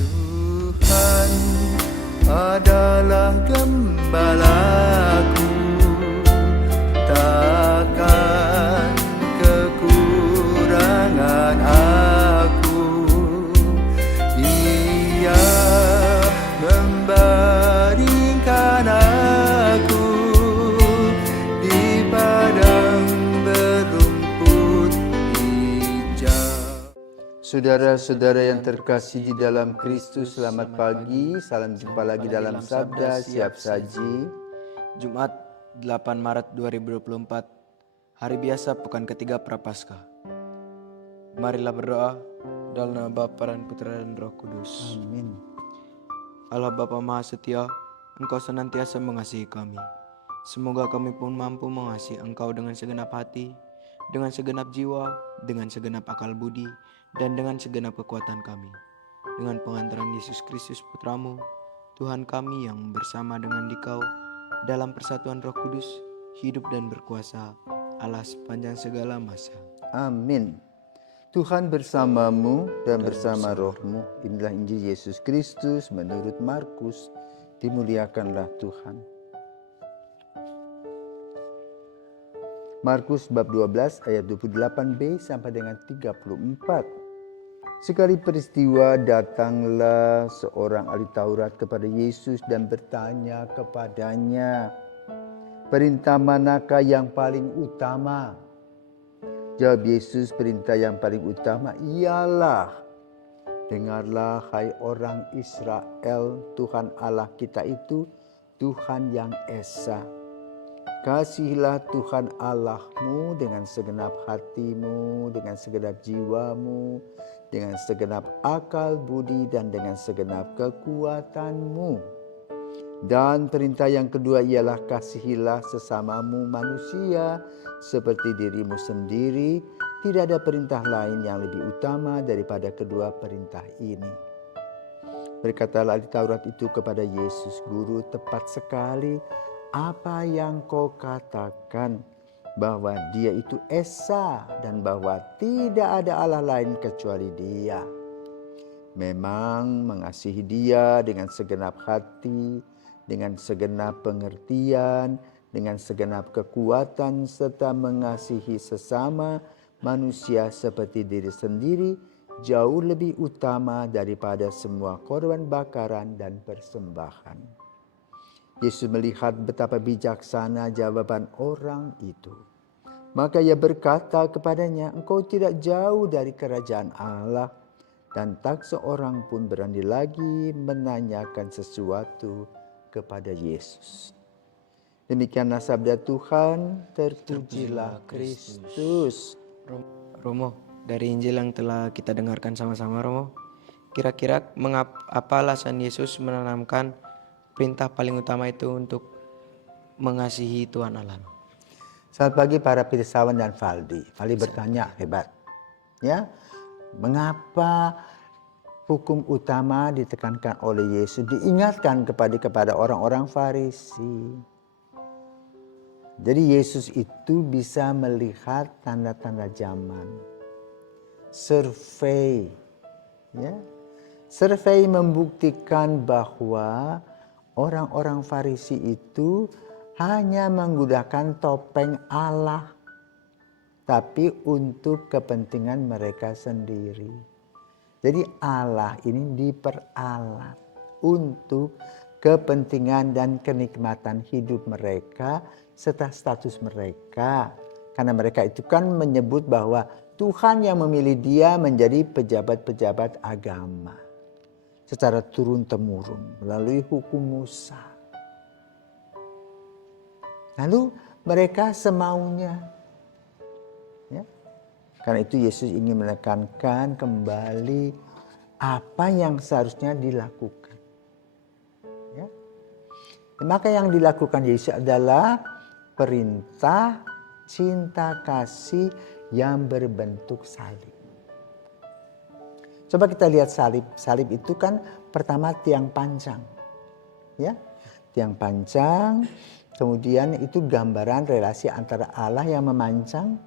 Tuhan adalah gembalaku, takkan kekurangan aku. Dia membaringkan aku di padang berumput hijau. Saudara-saudara yang terkasih di dalam Kristus, selamat pagi. Salam jumpa lagi dalam Sabda Siap Saji. Jumat 8 Maret 2024, hari biasa pekan ketiga Prapaskah. Marilah berdoa dalam nama Bapa dan Putra dan Roh Kudus. Amin. Allah Bapa Maha Setia, Engkau senantiasa mengasihi kami. Semoga kami pun mampu mengasihi Engkau dengan segenap hati, dengan segenap jiwa, dengan segenap akal budi, dan dengan segenap kekuatan kami. Dengan pengantaran Yesus Kristus Putramu, Tuhan kami yang bersama dengan Dikau dalam persatuan Roh Kudus, hidup dan berkuasa Allah sepanjang segala masa. Amin. Tuhan bersamamu dan bersama rohmu. Inilah Injil Yesus Kristus menurut Markus. Dimuliakanlah Tuhan. Markus bab 12 ayat 28b sampai dengan 34. Sekali peristiwa datanglah seorang ahli Taurat kepada Yesus dan bertanya kepadanya, "Perintah manakah yang paling utama?" Jawab Yesus, "Perintah yang paling utama ialah, dengarlah hai orang Israel, Tuhan Allah kita itu Tuhan yang Esa. Kasihilah Tuhan Allahmu dengan segenap hatimu, dengan segenap jiwamu, dengan segenap akal budi, dan dengan segenap kekuatanmu. Dan perintah yang kedua ialah kasihilah sesamamu manusia seperti dirimu sendiri. Tidak ada perintah lain yang lebih utama daripada kedua perintah ini." Berkatalah ahli Taurat itu kepada Yesus, "Guru, tepat sekali apa yang kau katakan, bahwa Dia itu Esa dan bahwa tidak ada Allah lain kecuali Dia. Memang mengasihi Dia dengan segenap hati, dengan segenap pengertian, dengan segenap kekuatan, serta mengasihi sesama manusia seperti diri sendiri jauh lebih utama daripada semua korban bakaran dan persembahan." Yesus melihat betapa bijaksana jawaban orang itu. Maka ia berkata kepadanya, "Engkau tidak jauh dari kerajaan Allah." Dan tak seorang pun berani lagi menanyakan sesuatu kepada Yesus. Demikianlah sabda Tuhan, terpujilah Kristus. Romo, dari Injil yang telah kita dengarkan sama-sama, Romo, kira-kira apa alasan Yesus menanamkan perintah paling utama itu untuk mengasihi Tuhan Allah? Selamat pagi para pirsawan dan Valdi. Valdi bertanya, hebat. Ya, mengapa hukum utama ditekankan oleh Yesus, diingatkan kepada orang-orang Farisi? Jadi Yesus itu bisa melihat tanda-tanda zaman. Survei, ya. Survei membuktikan bahwa orang-orang Farisi itu hanya menggunakan topeng Allah, tapi untuk kepentingan mereka sendiri. Jadi Allah ini diperalat untuk kepentingan dan kenikmatan hidup mereka serta status mereka. Karena mereka itu kan menyebut bahwa Tuhan yang memilih dia menjadi pejabat-pejabat agama secara turun-temurun melalui hukum Musa. Lalu mereka semaunya. Ya. Karena itu Yesus ingin menekankan kembali apa yang seharusnya dilakukan. Ya. Maka yang dilakukan Yesus adalah perintah cinta kasih yang berbentuk salib. Coba kita lihat salib. Salib itu kan pertama tiang panjang. Ya, tiang panjang, kemudian itu gambaran relasi antara Allah yang memancang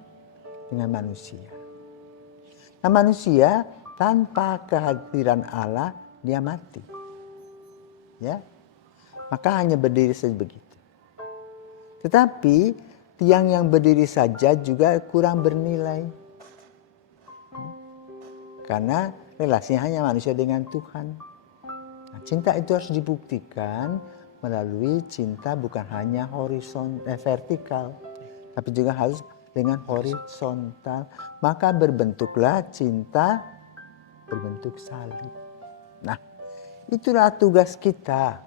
dengan manusia. Nah, manusia tanpa kehadiran Allah dia mati. Ya. Maka hanya berdiri saja begitu. Tetapi tiang yang berdiri saja juga kurang bernilai. Karena relasinya hanya manusia dengan Tuhan. Nah, cinta itu harus dibuktikan melalui cinta bukan hanya vertikal, tapi juga harus dengan horizontal. Maka berbentuklah cinta berbentuk salib. Nah, itulah tugas kita,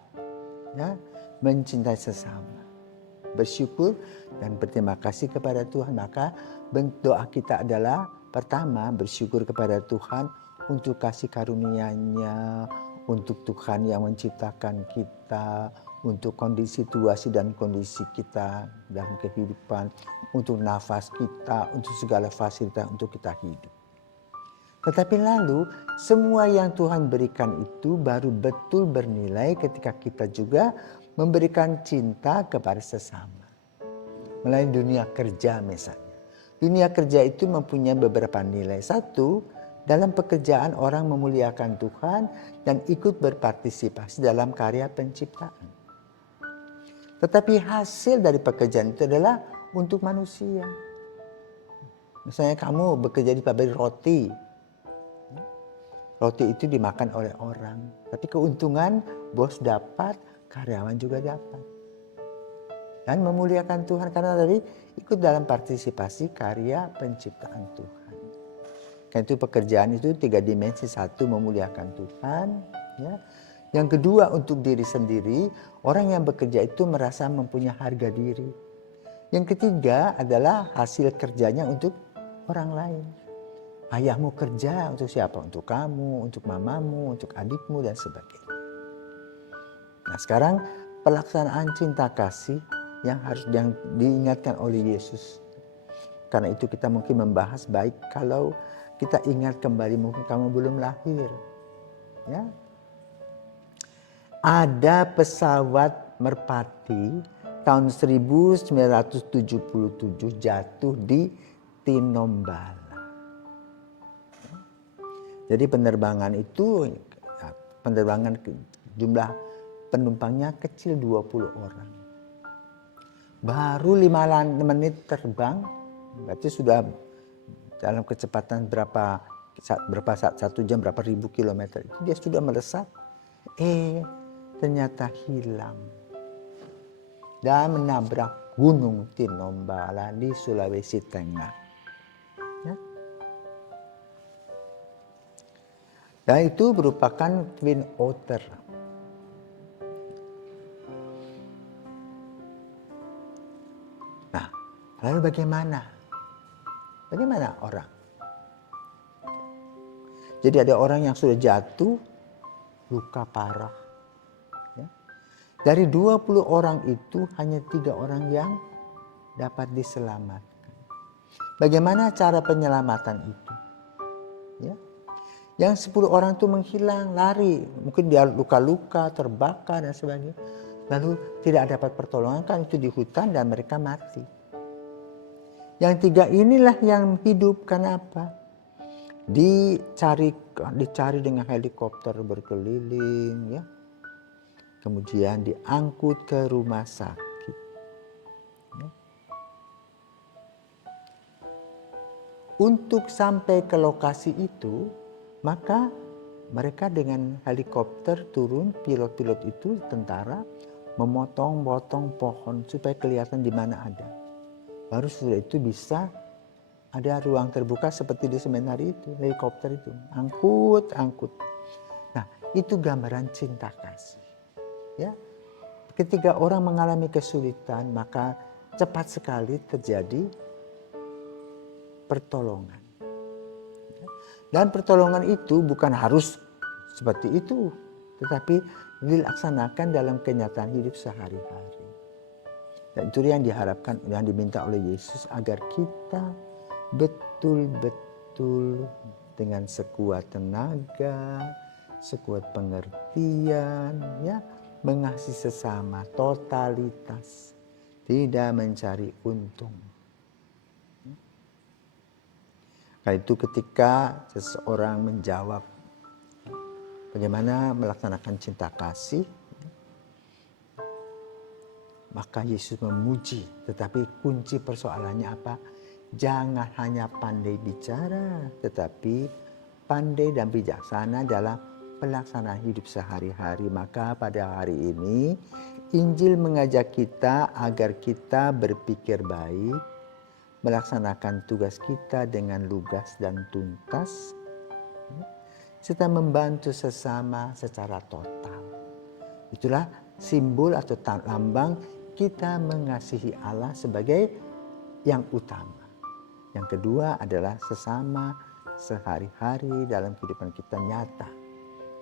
ya, mencintai sesama, bersyukur dan berterima kasih kepada Tuhan. Maka doa kita adalah pertama bersyukur kepada Tuhan untuk kasih karunia-Nya, untuk Tuhan yang menciptakan kita, untuk kondisi situasi dan kondisi kita dalam kehidupan, untuk nafas kita, untuk segala fasilitas untuk kita hidup. Tetapi lalu semua yang Tuhan berikan itu baru betul bernilai ketika kita juga memberikan cinta kepada sesama. Melalui dunia kerja misalnya. Dunia kerja itu mempunyai beberapa nilai. Satu, dalam pekerjaan orang memuliakan Tuhan dan ikut berpartisipasi dalam karya penciptaan. Tetapi hasil dari pekerjaan itu adalah untuk manusia. Misalnya kamu bekerja di pabrik roti. Roti itu dimakan oleh orang. Tapi keuntungan bos dapat, karyawan juga dapat. Dan memuliakan Tuhan karena tadi ikut dalam partisipasi karya penciptaan Tuhan. Karena itu pekerjaan itu 3 dimensi. Satu, memuliakan Tuhan. Ya. Yang kedua, untuk diri sendiri, orang yang bekerja itu merasa mempunyai harga diri. Yang ketiga adalah hasil kerjanya untuk orang lain. Ayahmu kerja untuk siapa? Untuk kamu, untuk mamamu, untuk adikmu, dan sebagainya. Nah, sekarang pelaksanaan cinta kasih yang harus diingatkan oleh Yesus. Karena itu kita mungkin membahas baik kalau kita ingat kembali, mungkin kamu belum lahir. Ya. Ada pesawat merpati tahun 1977 jatuh di Tinombala. Jadi penerbangan itu, jumlah penumpangnya kecil 20 orang. Baru 5 menit terbang, berarti sudah dalam kecepatan berapa 1 jam berapa ribu kilometer itu dia sudah melesat. Ternyata hilang dan menabrak gunung Tinombala di Sulawesi Tengah. Ya. Dan itu merupakan Twin Otter. Nah, lalu bagaimana? Bagaimana orang? Jadi ada orang yang sudah jatuh, luka parah. Ya. Dari 20 orang itu hanya 3 orang yang dapat diselamatkan. Bagaimana cara penyelamatan itu? Ya. Yang 10 orang itu menghilang, lari. Mungkin dia luka-luka, terbakar dan sebagainya. Lalu tidak dapat pertolongan, kan itu di hutan dan mereka mati. Yang 3 inilah yang hidup. Kenapa? Dicari dengan helikopter berkeliling, ya. Kemudian diangkut ke rumah sakit. Ya. Untuk sampai ke lokasi itu, maka mereka dengan helikopter turun, pilot-pilot itu tentara memotong-potong pohon supaya kelihatan di mana ada. Baru sudah itu bisa ada ruang terbuka seperti di seminari itu, helikopter itu. Angkut. Nah, itu gambaran cinta kasih. Ya. Ketika orang mengalami kesulitan, maka cepat sekali terjadi pertolongan. Dan pertolongan itu bukan harus seperti itu, tetapi dilaksanakan dalam kenyataan hidup sehari-hari. Dan itu yang diharapkan, yang diminta oleh Yesus agar kita betul-betul dengan sekuat tenaga, sekuat pengertian, ya, mengasihi sesama, totalitas, tidak mencari untung. Karena itu ketika seseorang menjawab bagaimana melaksanakan cinta kasih. Maka Yesus memuji, tetapi kunci persoalannya apa? Jangan hanya pandai bicara, tetapi pandai dan bijaksana dalam pelaksanaan hidup sehari-hari. Maka pada hari ini Injil mengajak kita agar kita berpikir baik, melaksanakan tugas kita dengan lugas dan tuntas, serta membantu sesama secara total. Itulah simbol atau lambang kita mengasihi Allah sebagai yang utama. Yang kedua adalah sesama sehari-hari dalam kehidupan kita nyata.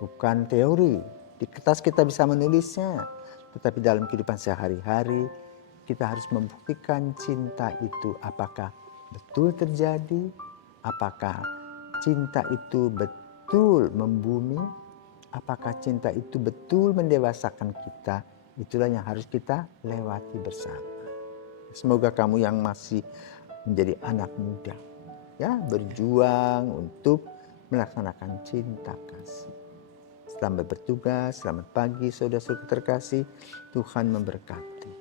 Bukan teori, di kertas kita bisa menulisnya, tetapi dalam kehidupan sehari-hari kita harus membuktikan cinta itu apakah betul terjadi, apakah cinta itu betul membumi, apakah cinta itu betul mendewasakan kita. Itulah yang harus kita lewati bersama. Semoga kamu yang masih menjadi anak muda, ya, berjuang untuk melaksanakan cinta kasih. Selamat bertugas, selamat pagi saudara-saudara terkasih. Tuhan memberkati.